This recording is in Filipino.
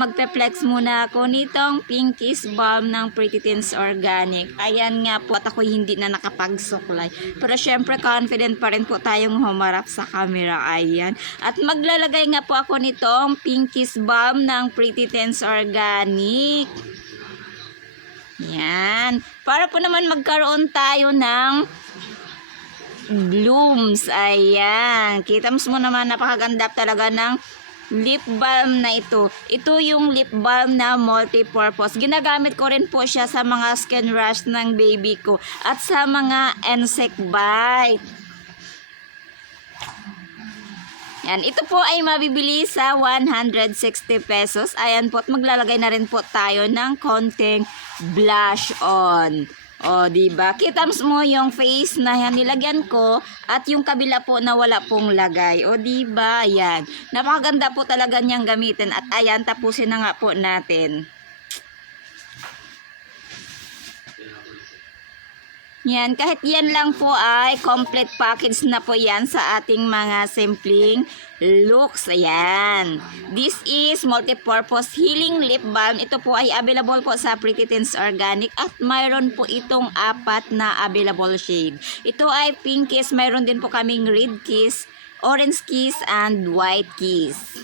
Magpe-flex muna ako nitong Pinkies Balm ng Pretty Things Organic. Ayan nga po at ako hindi na nakapagsuklay. Pero syempre confident pa rin po tayong humarap sa camera. Ayan. At maglalagay nga po ako nitong Pinkies Balm ng Pretty Things Organic. Yan. Para po naman magkaroon tayo ng blooms. Ayan. Kita mo naman napakaganda talaga ng lip balm na ito. Ito yung lip balm na multi-purpose. Ginagamit ko rin po siya sa mga skin rash ng baby ko at sa mga insect bite. Yan, ito po ay mabibili sa 160 pesos. Ayan po, at maglalagay na rin po tayo ng konting blush on. O, diba? Kita mo yung face na yan nilagyan ko at yung kabila po na wala pong lagay. O, diba? Ayan. Napakaganda po talaga niyang gamitin. At ayan, tapusin na nga po natin. Yan, kahit yan lang po ay complete package na po yan sa ating mga simpleng looks. Ayan. This is multi-purpose healing lip balm. Ito po ay available po sa Pretty Things Organic at mayroon po itong 4 na available shade. Ito ay pink kiss, mayroon din po kaming red kiss, orange kiss, and white kiss.